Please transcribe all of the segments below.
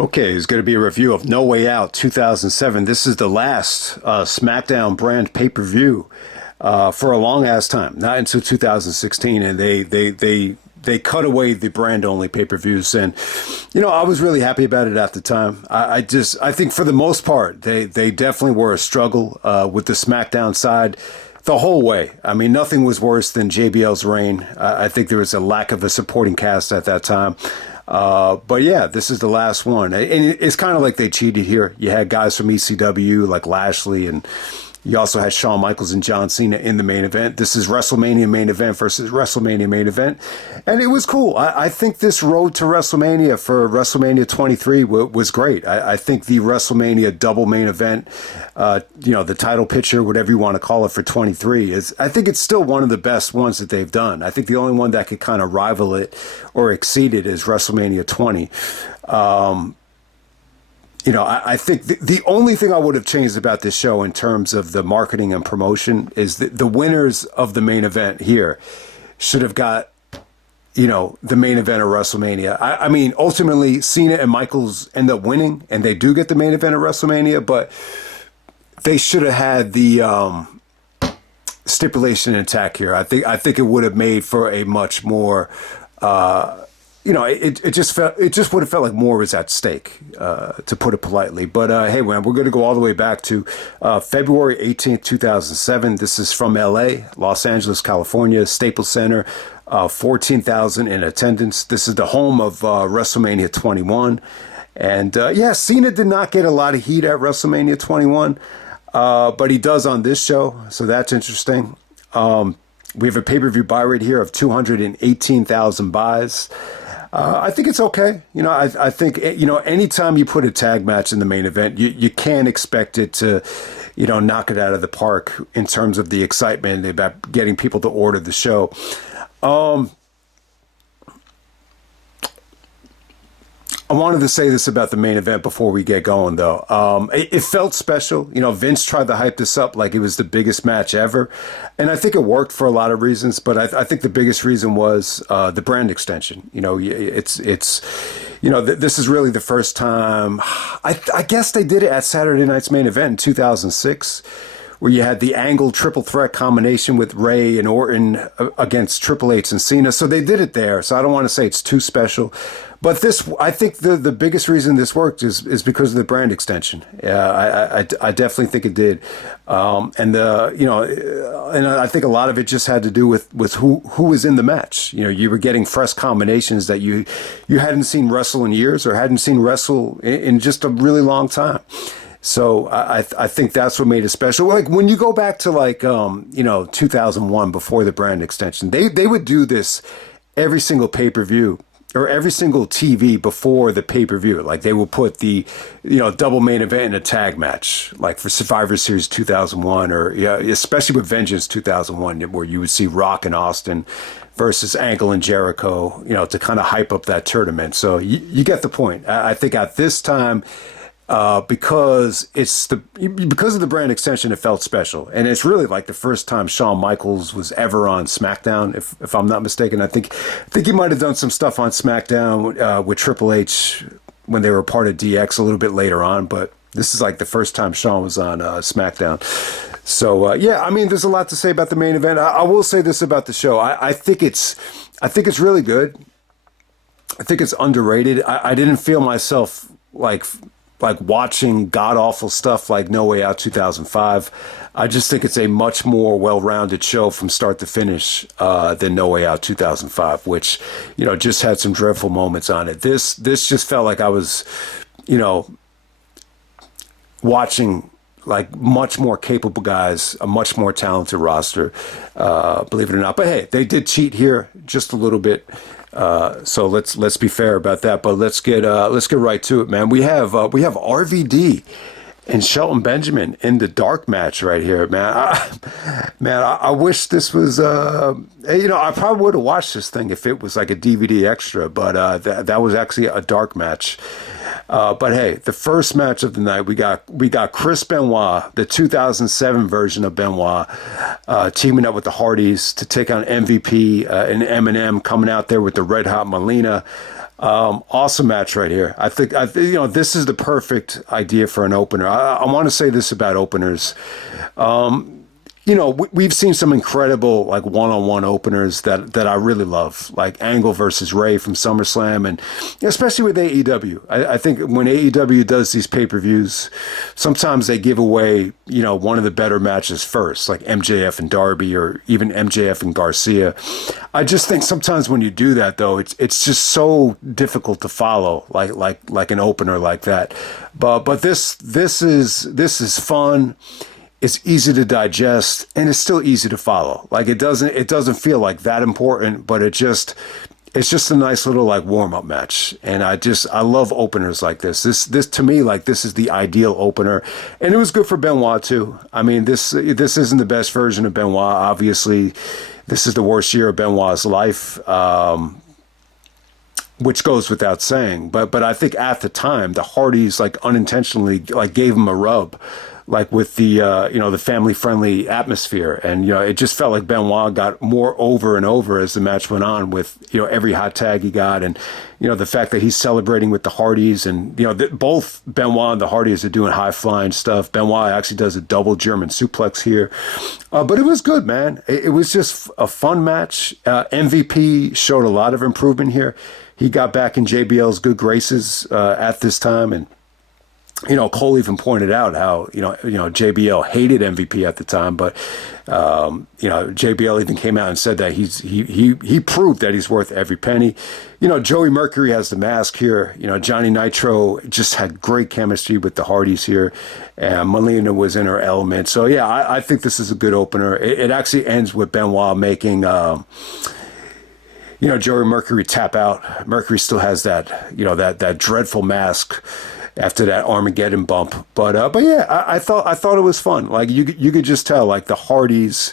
Okay, it's going to be a review of No Way Out 2007. This is the last Smackdown brand pay-per-view for a long ass time, not until 2016, and they cut away the brand only pay-per-views, and I was really happy about it at the time. I think for the most part they definitely were a struggle with the Smackdown side the whole way. I mean, nothing was worse than JBL's reign. I think there was a lack of a supporting cast at that time. But yeah, this is the last one. And it's kind of like they cheated here. You had guys from ECW like Lashley, and you also had Shawn Michaels and John Cena in the main event. This is WrestleMania main event versus WrestleMania main event. And it was cool. I think this road to WrestleMania for WrestleMania 23 was great. I think the WrestleMania double main event, the title picture, whatever you want to call it, for 23 I think it's still one of the best ones that they've done. I think the only one that could kind of rival it or exceed it is WrestleMania 20. I think the only thing I would have changed about this show in terms of the marketing and promotion is that the winners of the main event here should have got, the main event of WrestleMania. I mean, ultimately, Cena and Michaels end up winning, and they do get the main event of WrestleMania, but they should have had the stipulation intact here. I think it would have made for a much more... it just would have felt like more was at stake, to put it politely. But hey, man, we're going to go all the way back to February 18th, 2007. This is from LA, Los Angeles, California, Staples Center, 14,000 in attendance. This is the home of WrestleMania 21. And Cena did not get a lot of heat at WrestleMania 21, but he does on this show, so that's interesting. We have a pay-per-view buy rate here of 218,000 buys. I think it's okay. I think, anytime you put a tag match in the main event, you can't expect it to, knock it out of the park in terms of the excitement about getting people to order the show. I wanted to say this about the main event before we get going, though. It felt special. Vince tried to hype this up like it was the biggest match ever. And I think it worked for a lot of reasons, but I think the biggest reason was the brand extension. This is really the first time. I guess they did it at Saturday Night's Main Event in 2006, where you had the Angle triple threat combination with Ray and Orton against Triple H and Cena. So they did it there. So I don't want to say it's too special. But I think the biggest reason this worked is because of the brand extension. I definitely think it did. And I think a lot of it just had to do with who was in the match. You were getting fresh combinations that you hadn't seen wrestle in years or hadn't seen wrestle in just a really long time. So I think that's what made it special. Like when you go back to 2001 before the brand extension, they would do this every single pay-per-view or every single TV before the pay-per-view. Like they will put the, double main event in a tag match, like for Survivor Series 2001 or especially with Vengeance 2001, where you would see Rock and Austin versus Angle and Jericho, to kind of hype up that tournament. So you get the point. I think at this time, because of the brand extension, it felt special, and it's really like the first time Shawn Michaels was ever on SmackDown, if I'm not mistaken. I think he might have done some stuff on SmackDown with Triple H when they were part of DX a little bit later on, but this is like the first time Shawn was on SmackDown. So I mean, there's a lot to say about the main event. I will say this about the show: I think it's really good. I think it's underrated. I didn't feel myself like watching god-awful stuff like No Way Out 2005. I just think it's a much more well-rounded show from start to finish than No Way Out 2005, which, just had some dreadful moments on it. This just felt like I was, watching like much more capable guys, a much more talented roster, believe it or not. But hey, they did cheat here just a little bit. So let's be fair about that, but let's get right to it, man. We have RVD and Shelton Benjamin in the dark match right here, man. I wish this was, I probably would have watched this thing if it was like a DVD extra, but that was actually a dark match. But hey, the first match of the night, we got Chris Benoit, the 2007 version of Benoit, teaming up with the Hardys to take on MVP and Eminem, coming out there with the Red Hot Melina. Awesome match right here. You know, this is the perfect idea for an opener. I want to say this about openers. You know, we've seen some incredible like one-on-one openers that I really love, like Angle versus Ray from SummerSlam, and especially with AEW. I think when AEW does these pay-per-views, sometimes they give away, you know, one of the better matches first, like MJF and Darby, or even MJF and Garcia. I just think sometimes when you do that, though, it's just so difficult to follow, like an opener like that. But this is fun. It's easy to digest, and it's still easy to follow. Like it doesn't feel like that important, but it's just a nice little like warm up match. And I love openers like this. This to me, like this is the ideal opener, and it was good for Benoit too. I mean, this isn't the best version of Benoit. Obviously, this is the worst year of Benoit's life. Which goes without saying, but I think at the time the Hardys like unintentionally like gave him a rub, like with the you know, the family friendly atmosphere, and you know, it just felt like Benoit got more over and over as the match went on, with, you know, every hot tag he got, and you know, the fact that he's celebrating with the Hardys, and you know, both Benoit and the Hardys are doing high flying stuff. Benoit actually does a double German suplex here, but it was good, man. It was just a fun match. MVP showed a lot of improvement here. He got back in JBL's good graces at this time, and you know, Cole even pointed out how you know JBL hated MVP at the time, but you know, JBL even came out and said that he proved that he's worth every penny. You know, Joey Mercury has the mask here. You know, Johnny Nitro just had great chemistry with the Hardys here, and Melina was in her element. So yeah, I think this is a good opener. It actually ends with Benoit making. You know, Joey Mercury tap out. Mercury still has that, you know, that dreadful mask after that Armageddon bump. But yeah, I thought it was fun. Like you could just tell, like the Hardys,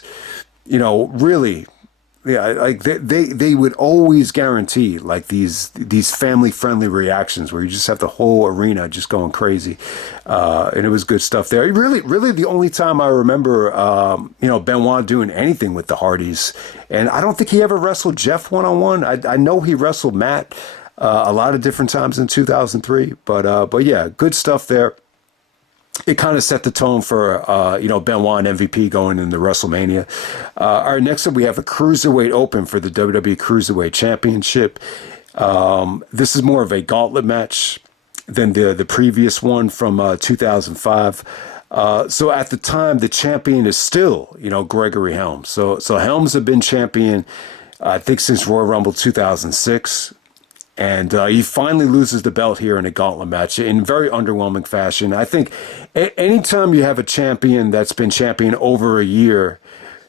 you know, really, yeah, like they would always guarantee like these family friendly reactions where you just have the whole arena just going crazy, and it was good stuff there. Really, the only time I remember, you know, Benoit doing anything with the Hardys, and I don't think he ever wrestled Jeff one-on-one. I know he wrestled Matt a lot of different times in 2003, but yeah, good stuff there. It kind of set the tone for, you know, Benoit and MVP going into WrestleMania. All right, next up we have a Cruiserweight Open for the WWE Cruiserweight Championship. This is more of a gauntlet match than the previous one from 2005. So at the time, the champion is still, you know, Gregory Helms. So Helms had been champion, I think, since Royal Rumble 2006. And he finally loses the belt here in a gauntlet match in very underwhelming fashion. I think anytime you have a champion that's been champion over a year,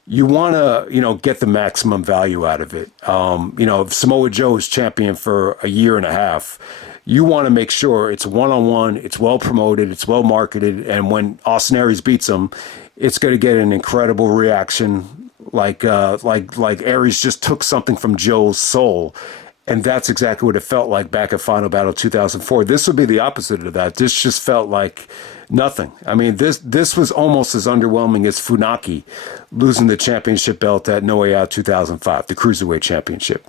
you want to, you know, get the maximum value out of it. You know, if Samoa Joe is champion for a year and a half, you want to make sure it's one-on-one, it's well promoted, it's well marketed, and when Austin Aries beats him, it's going to get an incredible reaction, like Aries just took something from Joe's soul. And that's exactly what it felt like back at Final Battle 2004. This would be the opposite of that. This just felt like nothing. I mean, this was almost as underwhelming as Funaki losing the championship belt at No Way Out 2005, the Cruiserweight Championship.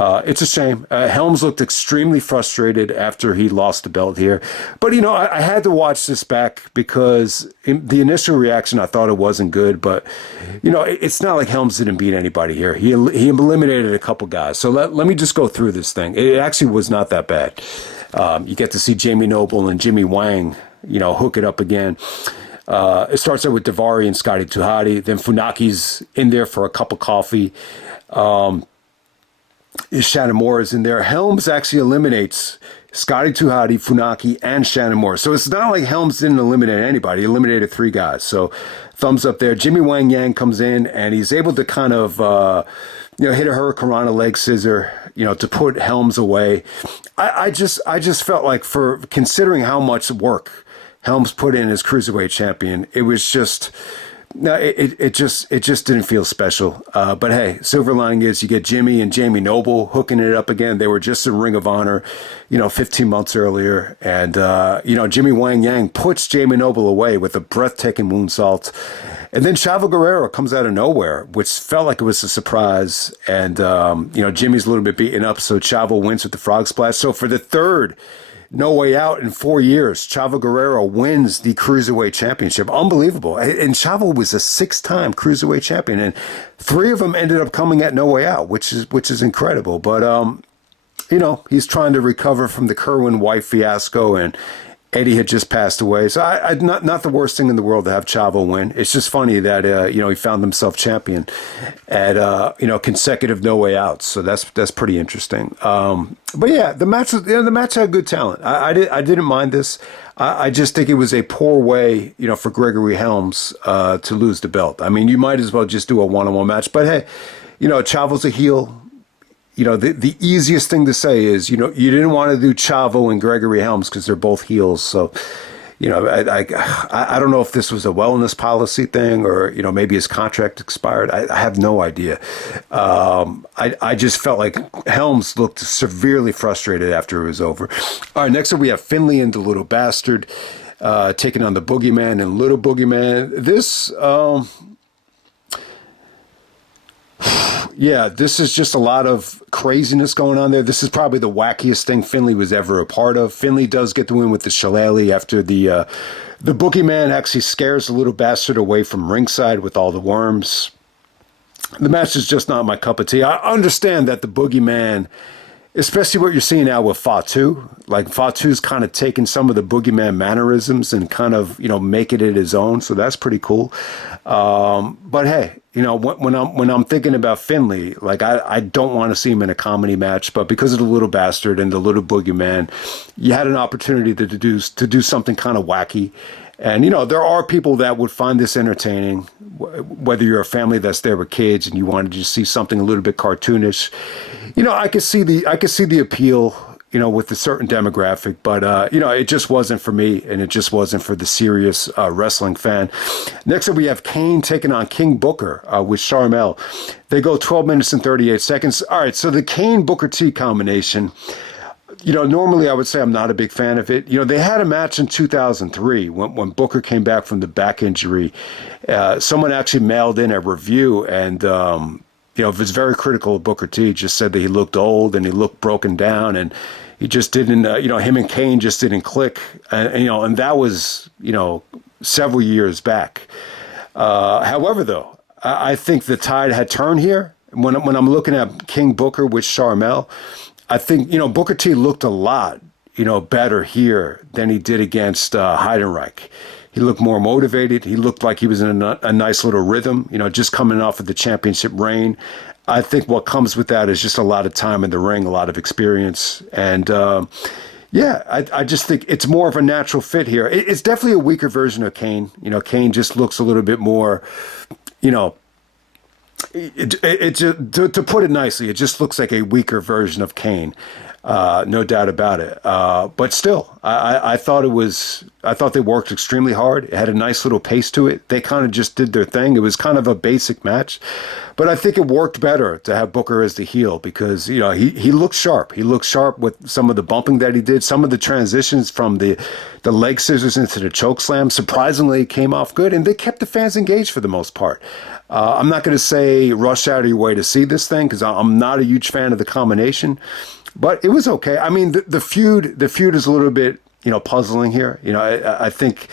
It's a shame. Helms looked extremely frustrated after he lost the belt here. But, you know, I had to watch this back because the initial reaction, I thought it wasn't good. But, you know, it's not like Helms didn't beat anybody here. He eliminated a couple guys. So let me just go through this thing. It actually was not that bad. You get to see Jamie Noble and Jimmy Wang, you know, hook it up again. It starts out with Daivari and Scotty Tuhati. Then Funaki's in there for a cup of coffee. Shannon Moore is in there. Helms actually eliminates Scotty Tuhati, Funaki, and Shannon Moore. So it's not like Helms didn't eliminate anybody. He eliminated 3 guys. So thumbs up there. Jimmy Wang Yang comes in, and he's able to kind of, you know, hit a Hurricanrana leg scissor, you know, to put Helms away. I just felt like, for considering how much work Helms put in as Cruiserweight champion, it was just, No, it just didn't feel special. But hey, silver lining is you get Jimmy and Jamie Noble hooking it up again. They were just in Ring of Honor, 15 months earlier, and Jimmy Wang Yang puts Jamie Noble away with a breathtaking moonsault, and then Chavo Guerrero comes out of nowhere, which felt like it was a surprise. And Jimmy's a little bit beaten up, so Chavo wins with the frog splash. So for the third No Way Out in 4 years, Chavo Guerrero wins the Cruiserweight Championship. Unbelievable. And Chavo was a 6-time Cruiserweight champion, and 3 of them ended up coming at No Way Out, which is incredible. But, he's trying to recover from the Kerwin White fiasco, and Eddie had just passed away. So I not the worst thing in the world to have Chavo win. It's just funny that, he found himself champion at, consecutive No Way Outs. So that's pretty interesting. But yeah, the match had good talent. I didn't mind this. I just think it was a poor way, for Gregory Helms, to lose the belt. I mean, you might as well just do a one-on-one match, but hey, Chavo's a heel. The easiest thing to say is, you didn't want to do Chavo and Gregory Helms because they're both heels. So, I don't know if this was a wellness policy thing or, maybe his contract expired. I have no idea. I just felt like Helms looked severely frustrated after it was over. All right, next up we have Finley and the Little Bastard taking on the Boogeyman and Little Boogeyman. This is just a lot of craziness going on there. This is probably the wackiest thing Finley was ever a part of. Finley does get the win with the shillelagh after the Boogeyman actually scares the Little Bastard away from ringside with all the worms. The match is just not my cup of tea. I understand that the Boogeyman, especially what you're seeing now with Fatu, like Fatu's kind of taking some of the Boogeyman mannerisms and kind of, making it his own. So that's pretty cool. But hey, when I'm thinking about Finley, like I don't want to see him in a comedy match, but because of the Little Bastard and the Little Boogeyman, you had an opportunity to do something kind of wacky. And, there are people that would find this entertaining, whether you're a family that's there with kids and you wanted to see something a little bit cartoonish. I could see the appeal, with a certain demographic, but, it just wasn't for me, and it just wasn't for the serious wrestling fan. Next up, we have Kane taking on King Booker with Sharmell. They go 12 minutes and 38 seconds. All right, so the Kane-Booker T combination, normally I would say I'm not a big fan of it. They had a match in 2003 when Booker came back from the back injury. Someone actually mailed in a review and, was very critical of Booker T. Just said that he looked old and he looked broken down and he just didn't, him and Kane just didn't click. And that was, several years back. However, though, I think the tide had turned here. When I'm looking at King Booker with Sharmell, I think, Booker T looked a lot, better here than he did against Heidenreich. He looked more motivated. He looked like he was in a nice little rhythm, just coming off of the championship reign. I think what comes with that is just a lot of time in the ring, a lot of experience. And, I just think it's more of a natural fit here. It's definitely a weaker version of Kane. Kane just looks a little bit more, to put it nicely, it just looks like a weaker version of Kane. No doubt about it. But still, I thought they worked extremely hard. It had a nice little pace to it. They kind of just did their thing. It was kind of a basic match, but I think it worked better to have Booker as the heel because, he looked sharp. He looked sharp with some of the bumping that he did. Some of the transitions from the leg scissors into the choke slam surprisingly came off good, and they kept the fans engaged for the most part. I'm not going to say rush out of your way to see this thing because I'm not a huge fan of the combination. But it was okay. I mean, the feud is a little bit, puzzling here. I think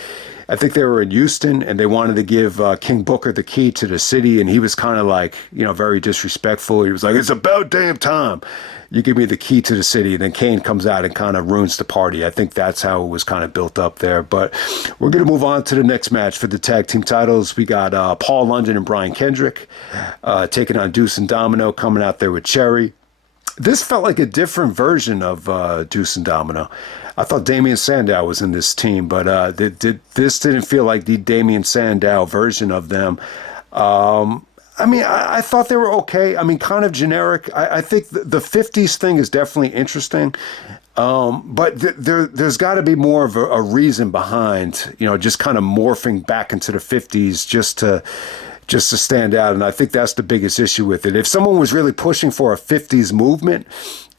they were in Houston and they wanted to give King Booker the key to the city, and he was kind of like, very disrespectful. He was like, "It's about damn time you give me the key to the city." And then Kane comes out and kind of ruins the party. I think that's how it was kind of built up there. But we're going to move on to the next match for the tag team titles. We got Paul London and Brian Kendrick taking on Deuce and Domino, coming out there with Cherry. This felt like a different version of Deuce and Domino. I thought Damian Sandow was in this team, but this didn't feel like the Damian Sandow version of them. I thought they were okay. I mean, kind of generic. I think the 50s thing is definitely interesting. But there's got to be more of a reason behind, just kind of morphing back into the 50s just to stand out. And I think that's the biggest issue with it. If someone was really pushing for a 50s movement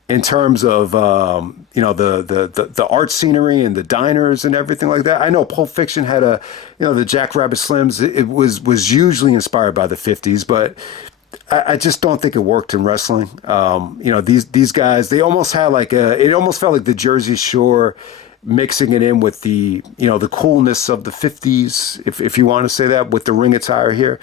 in terms of, the art scenery and the diners and everything like that, I know Pulp Fiction had the Jackrabbit Slims. It was usually inspired by the 50s, but I just don't think it worked in wrestling. These guys, they almost had it almost felt like the Jersey Shore mixing it in with the coolness of the 50s, if you want to say that, with the ring attire here.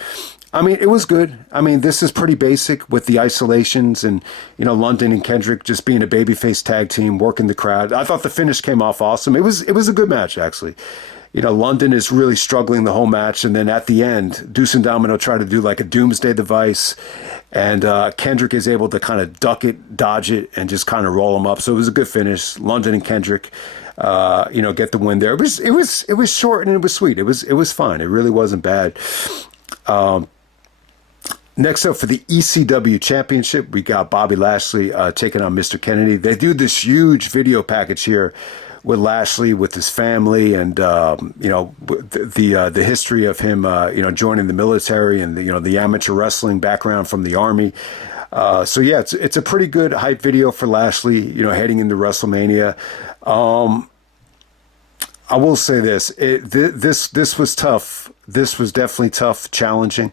I mean, it was good. I mean, this is pretty basic with the isolations and, London and Kendrick just being a babyface tag team, working the crowd. I thought the finish came off awesome. It was a good match, actually. London is really struggling the whole match. And then at the end, Deuce and Domino try to do like a doomsday device. And Kendrick is able to kind of duck it, dodge it, and just kind of roll him up. So it was a good finish. London and Kendrick, get the win there. It was short and it was sweet. It was fine. It really wasn't bad. Next up for the ECW Championship, we got Bobby Lashley taking on Mr. Kennedy. They do this huge video package here with Lashley, with his family, and the history of him, joining the military and the amateur wrestling background from the Army. So yeah, it's a pretty good hype video for Lashley, heading into WrestleMania. I will say this: this was tough. This was definitely tough, challenging.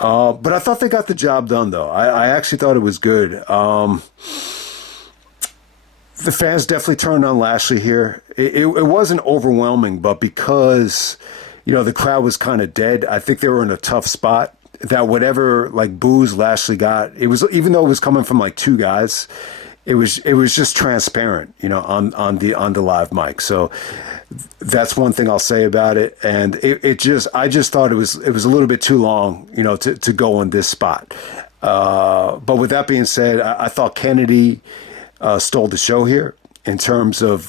But I thought they got the job done, though. I actually thought it was good. The fans definitely turned on Lashley here. It wasn't overwhelming, but because, the crowd was kind of dead, I think they were in a tough spot. That whatever boos Lashley got, it was, even though it was coming from two guys, it was just transparent, on the live mic. So that's one thing I'll say about it. And I just thought it was a little bit too long, to go in this spot. But with that being said, I thought Kennedy stole the show here in terms of,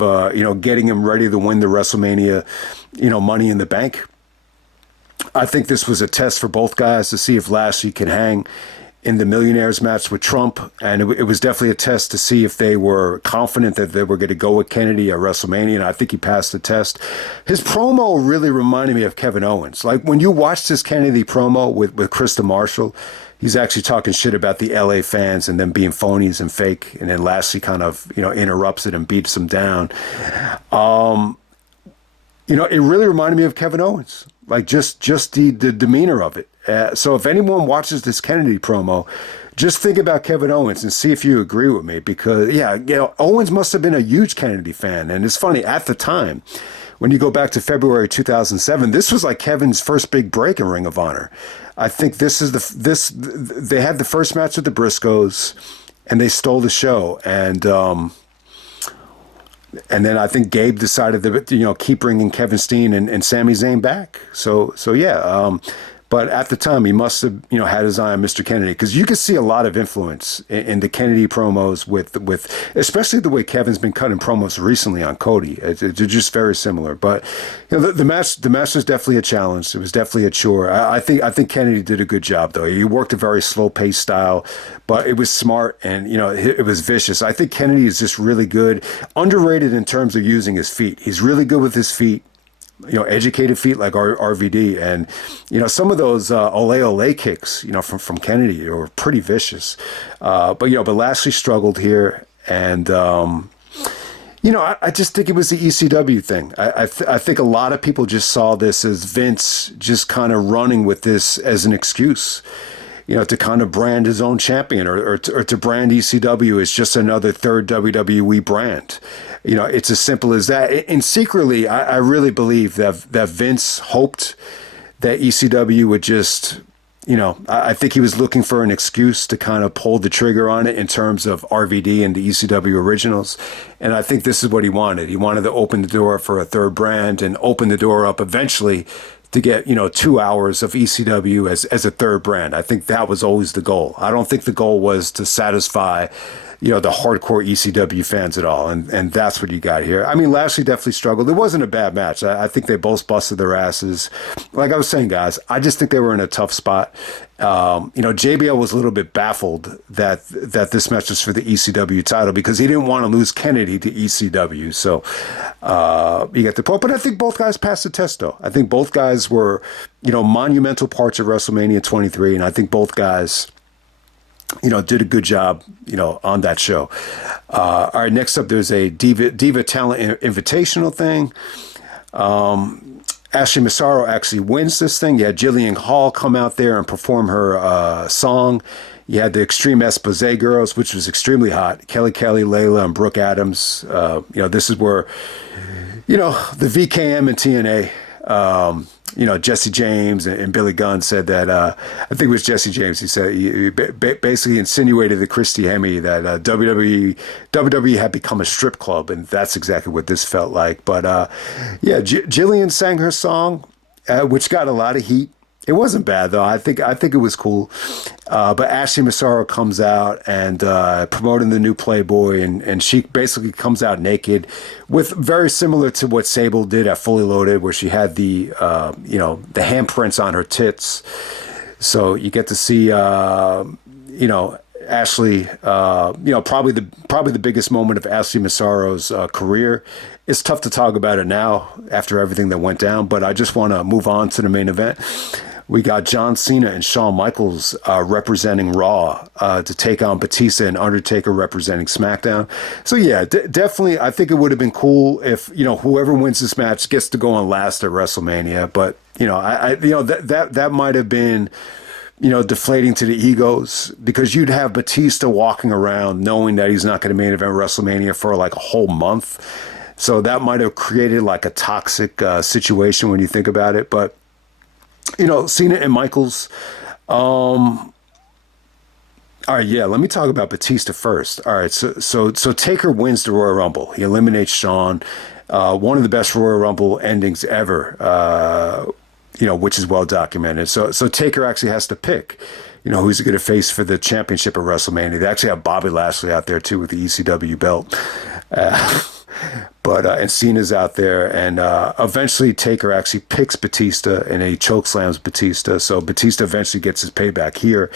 getting him ready to win the WrestleMania, Money in the Bank. I think this was a test for both guys to see if Lashley can hang in the Millionaires match with Trump, and it was definitely a test to see if they were confident that they were going to go with Kennedy at WrestleMania, and I think he passed the test. His promo really reminded me of Kevin Owens. Like, when you watch this Kennedy promo with Krista Marshall, he's actually talking shit about the LA fans and them being phonies and fake, and then Lashley kind of, interrupts it and beats them down. It really reminded me of Kevin Owens, just the demeanor of it. So if anyone watches this Kennedy promo, just think about Kevin Owens and see if you agree with me, because, Owens must have been a huge Kennedy fan. And it's funny, at the time, when you go back to February 2007, this was Kevin's first big break in Ring of Honor. I think they had the first match with the Briscoes, and they stole the show. And then I think Gabe decided to, keep bringing Kevin Steen and Sami Zayn back. So yeah. But at the time, he must have, had his eye on Mr. Kennedy, because you could see a lot of influence in the Kennedy promos with especially the way Kevin's been cutting promos recently on Cody. They're just very similar. But the match was definitely a challenge. It was definitely a chore. I think Kennedy did a good job, though. He worked a very slow paced style, but it was smart and it was vicious. I think Kennedy is just really good, underrated in terms of using his feet. He's really good with his feet. Educated feet like RVD, and some of those ole ole kicks, from Kennedy were pretty vicious. But Lashley struggled here, and I just think it was the ECW thing. I think a lot of people just saw this as Vince just kind of running with this as an excuse, to kind of brand his own champion, or to brand ECW as just another third WWE brand. It's as simple as that. And secretly, I really believe that Vince hoped that ECW would just, I think he was looking for an excuse to kind of pull the trigger on it in terms of RVD and the ECW originals. And I think this is what he wanted. He wanted to open the door for a third brand and open the door up eventually to get, 2 hours of ECW as a third brand. I think that was always the goal. I don't think the goal was to satisfy, the hardcore ECW fans at all. And that's what you got here. I mean, Lashley definitely struggled. It wasn't a bad match. I think they both busted their asses. Like I was saying, guys, I just think they were in a tough spot. JBL was a little bit baffled that this match was for the ECW title because he didn't want to lose Kennedy to ECW. So you get the point. But I think both guys passed the test, though. I think both guys were, monumental parts of WrestleMania 23. And I think both guys, did a good job, on that show. All right, next up, there's a Diva Talent Invitational thing. Ashley Massaro actually wins this thing. You had Jillian Hall come out there and perform her song. You had the Extreme Expose Girls, which was extremely hot. Kelly, Layla, and Brooke Adams. This is where, the VKM and TNA, Jesse James and Billy Gunn said that, I think it was Jesse James, he said, he basically insinuated to Christy Hemme that WWE had become a strip club, and that's exactly what this felt like. But Jillian sang her song, which got a lot of heat. It wasn't bad, though. I think it was cool. But Ashley Massaro comes out and promoting the new Playboy, and she basically comes out naked, with very similar to what Sable did at Fully Loaded, where she had the the handprints on her tits. So you get to see Ashley, probably the biggest moment of Ashley Massaro's career. It's tough to talk about it now after everything that went down, but I just want to move on to the main event. We got John Cena and Shawn Michaels representing Raw to take on Batista and Undertaker representing SmackDown. So yeah, definitely, I think it would have been cool if whoever wins this match gets to go on last at WrestleMania. But that might have been deflating to the egos, because you'd have Batista walking around knowing that he's not going to main event WrestleMania for like a whole month. So that might have created like a toxic situation when you think about it. But Cena and Michaels. All right, yeah. Let me talk about Batista first. All right, so Taker wins the Royal Rumble. He eliminates Shawn. One of the best Royal Rumble endings ever. Which is well documented. So Taker actually has to pick, who's he going to face for the championship at WrestleMania. They actually have Bobby Lashley out there too with the ECW belt. And Cena's out there, and eventually Taker actually picks Batista and he chokeslams Batista. So Batista eventually gets his payback here.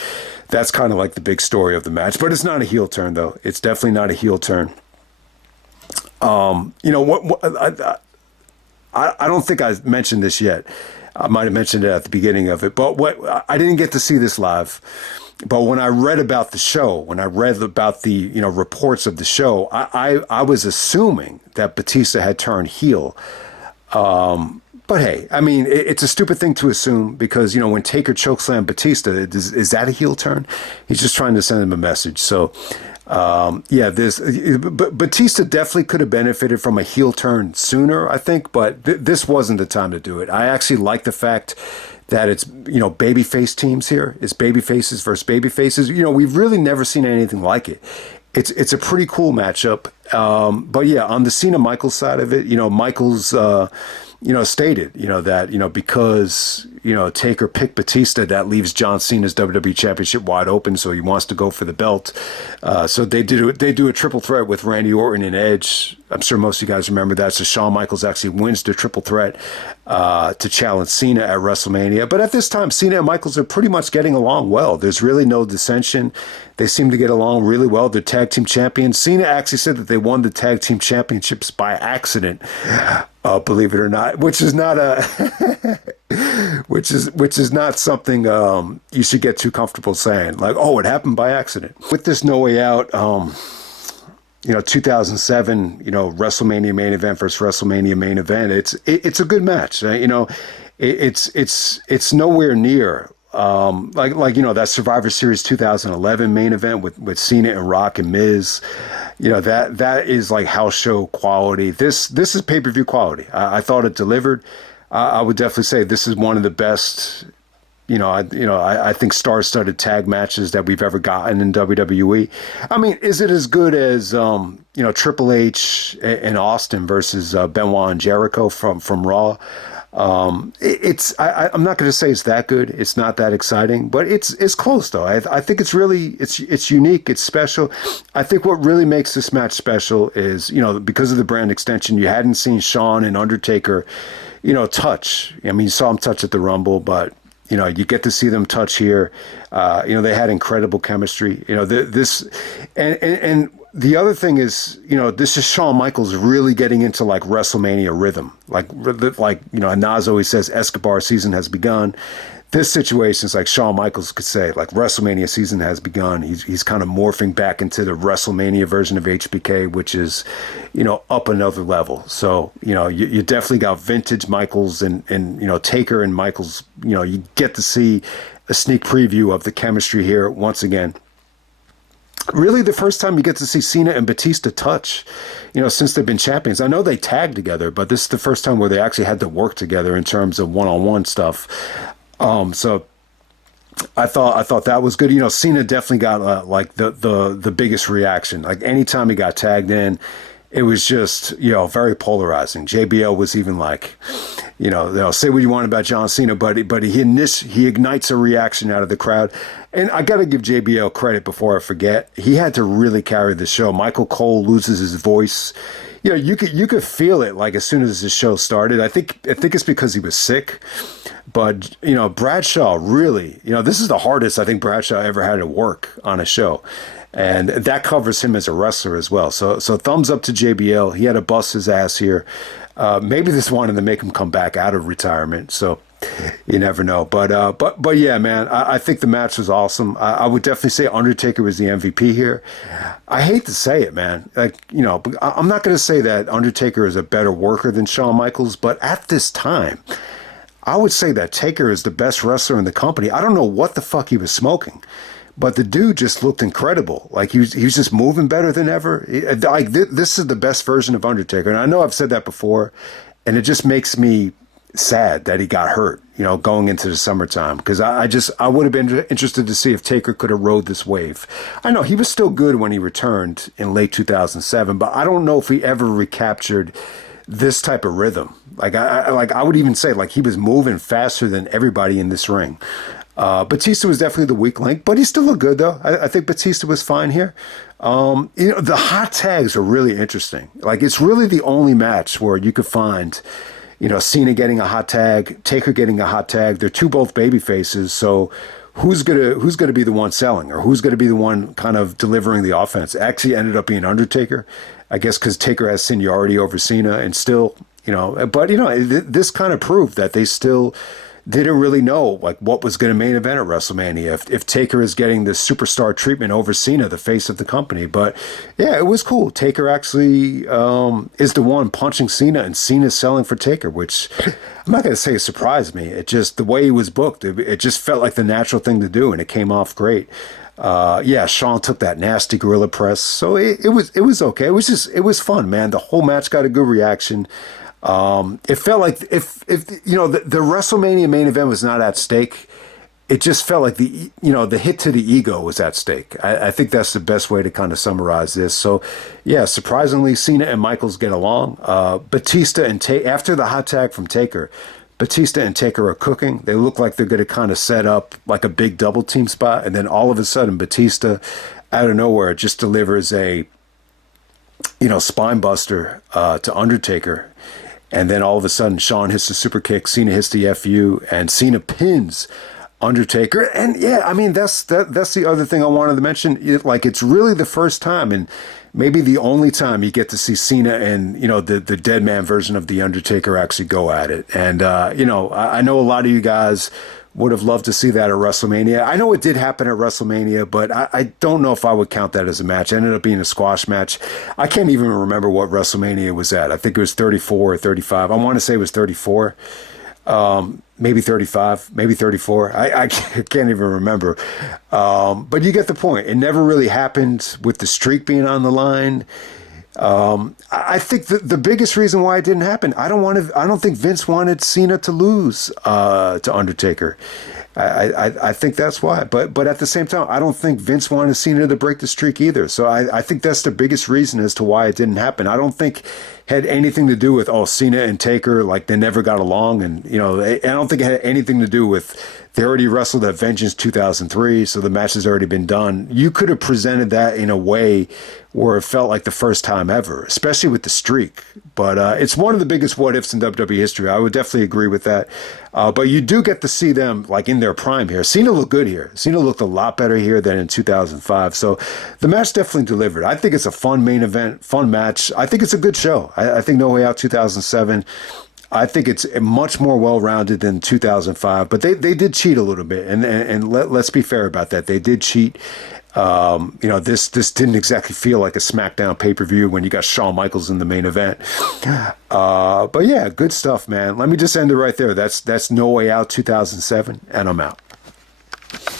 That's kind of like the big story of the match, but it's not a heel turn though. It's definitely not a heel turn. I don't think I mentioned this yet. I might have mentioned it at the beginning of it, but I didn't get to see this live. But when I read about the show, when I read about the reports of the show, I was assuming that Batista had turned heel. But hey, I mean, it's a stupid thing to assume, because when Taker chokeslammed Batista, is that a heel turn? He's just trying to send him a message. So. Batista definitely could have benefited from a heel turn sooner, I think, but this wasn't the time to do it. I actually like the fact that it's, babyface teams here. It's babyfaces versus babyfaces. We've really never seen anything like it. It's a pretty cool matchup. But yeah, on the Cena Michaels side of it, Michaels, stated, that, because, Taker picked Batista, that leaves John Cena's WWE Championship wide open, so he wants to go for the belt. So they do a triple threat with Randy Orton and Edge. I'm sure most of you guys remember that. So Shawn Michaels actually wins the triple threat to challenge Cena at WrestleMania. But at this time, Cena and Michaels are pretty much getting along well. There's really no dissension. They seem to get along really well. They're tag team champions. Cena actually said that they won the tag team championships by accident. Believe it or not, which is not which is not something you should get too comfortable saying. Like, oh, it happened by accident. With this No Way Out, 2007, WrestleMania main event versus WrestleMania main event. It's a good match. It's nowhere near that Survivor Series 2011 main event with Cena and Rock and Miz. That is like house show quality. This is pay-per-view quality. I thought it delivered. I would definitely say this is one of the best, I think star-studded tag matches that we've ever gotten in WWE. I mean, is it as good as, Triple H and Austin versus Benoit and Jericho from Raw? I'm not going to say it's that good. It's not that exciting, but it's close though. I think it's unique. It's special. I think what really makes this match special is, because of the brand extension, you hadn't seen Shawn and Undertaker, touch. I mean, you saw them touch at the Rumble, but you get to see them touch here. They had incredible chemistry. This and the other thing is, this is Shawn Michaels really getting into like WrestleMania rhythm. Like Nas always says, Escobar season has begun. This situation is like Shawn Michaels could say, like WrestleMania season has begun. He's kind of morphing back into the WrestleMania version of HBK, which is, up another level. So, you definitely got vintage Michaels and Taker and Michaels. You get to see a sneak preview of the chemistry here once again. Really, the first time you get to see Cena and Batista touch, since they've been champions. I know they tagged together, but this is the first time where they actually had to work together in terms of one-on-one stuff. So I thought that was good. Cena definitely got like the biggest reaction. Like anytime he got tagged in, it was just very polarizing. JBL was even like, say what you want about John Cena, but he ignites a reaction out of the crowd. And I got to give JBL credit before I forget. He had to really carry the show. Michael Cole loses his voice. You could feel it like as soon as the show started. I think it's because he was sick. But, Bradshaw really, this is the hardest I think Bradshaw ever had to work on a show. And that covers him as a wrestler as well. So thumbs up to JBL. He had to bust his ass here. Maybe this wanted to make him come back out of retirement. So you never know. But yeah, man, I think the match was awesome. I would definitely say Undertaker was the MVP here. I hate to say it, man. Like, I'm not going to say that Undertaker is a better worker than Shawn Michaels, but at this time, I would say that Taker is the best wrestler in the company. I don't know what the fuck he was smoking, but the dude just looked incredible. Like he was just moving better than ever. Like this is the best version of Undertaker. And I know I've said that before, and it just makes me sad that he got hurt, going into the summertime. Because I would have been interested to see if Taker could have rode this wave. I know he was still good when he returned in late 2007, but I don't know if he ever recaptured this type of rhythm. Like I would even say like he was moving faster than everybody in this ring. Batista was definitely the weak link, but he still looked good though. I think Batista was fine here. The hot tags are really interesting. Like it's really the only match where you could find, Cena getting a hot tag, Taker getting a hot tag. They're both baby faces, so who's gonna be the one selling, or who's gonna be the one kind of delivering the offense? It actually ended up being Undertaker, I guess, because Taker has seniority over Cena, and still, but this kind of proved that they still didn't really know like what was going to main event at WrestleMania. If Taker is getting the superstar treatment over Cena, the face of the company. But yeah, it was cool. Taker actually is the one punching Cena, and Cena's selling for Taker, which I'm not going to say surprised me. It just, the way he was booked, it just felt like the natural thing to do, and it came off great. Shawn took that nasty gorilla press, so it was okay. It was fun, man. The whole match got a good reaction. It felt like if the WrestleMania main event was not at stake, it just felt like the hit to the ego was at stake. I think that's the best way to kind of summarize this. So yeah, surprisingly, Cena and Michaels get along. Batista and after the hot tag from Taker, Batista and Taker are cooking. They look like they're going to kind of set up like a big double team spot, and then all of a sudden Batista out of nowhere just delivers a spine buster to Undertaker. And then all of a sudden, Shawn hits the super kick, Cena hits the FU, and Cena pins Undertaker. And yeah, I mean, that's the other thing I wanted to mention. It's really the first time, and maybe the only time, you get to see Cena and, the dead man version of the Undertaker actually go at it. And, I know a lot of you guys would have loved to see that at WrestleMania. I know it did happen at WrestleMania, but I don't know if I would count that as a match. It ended up being a squash match. I can't even remember what WrestleMania was at. I think it was 34 or 35. I want to say it was 34. Maybe 35, maybe 34. I can't even remember. But you get the point. It never really happened with the streak being on the line. I think the biggest reason why it didn't happen, I don't think Vince wanted Cena to lose to Undertaker. I think that's why. But at the same time, I don't think Vince wanted Cena to break the streak either. So I think that's the biggest reason as to why it didn't happen. I don't think had anything to do with, oh, Cena and Taker, like they never got along. And, you know, I don't think it had anything to do with they already wrestled at Vengeance 2003, so the match has already been done. You could have presented that in a way where it felt like the first time ever, especially with the streak. But it's one of the biggest what-ifs in WWE history. I would definitely agree with that. But you do get to see them like in their prime here. Cena looked good here. Cena looked a lot better here than in 2005. So the match definitely delivered. I think it's a fun main event, fun match. I think it's a good show. I think No Way Out 2007, I think it's much more well-rounded than 2005, but they did cheat a little bit, and let's be fair about that. They did cheat. You know, this didn't exactly feel like a SmackDown pay-per-view when you got Shawn Michaels in the main event. But yeah, good stuff, man. Let me just end it right there. That's No Way Out 2007, and I'm out.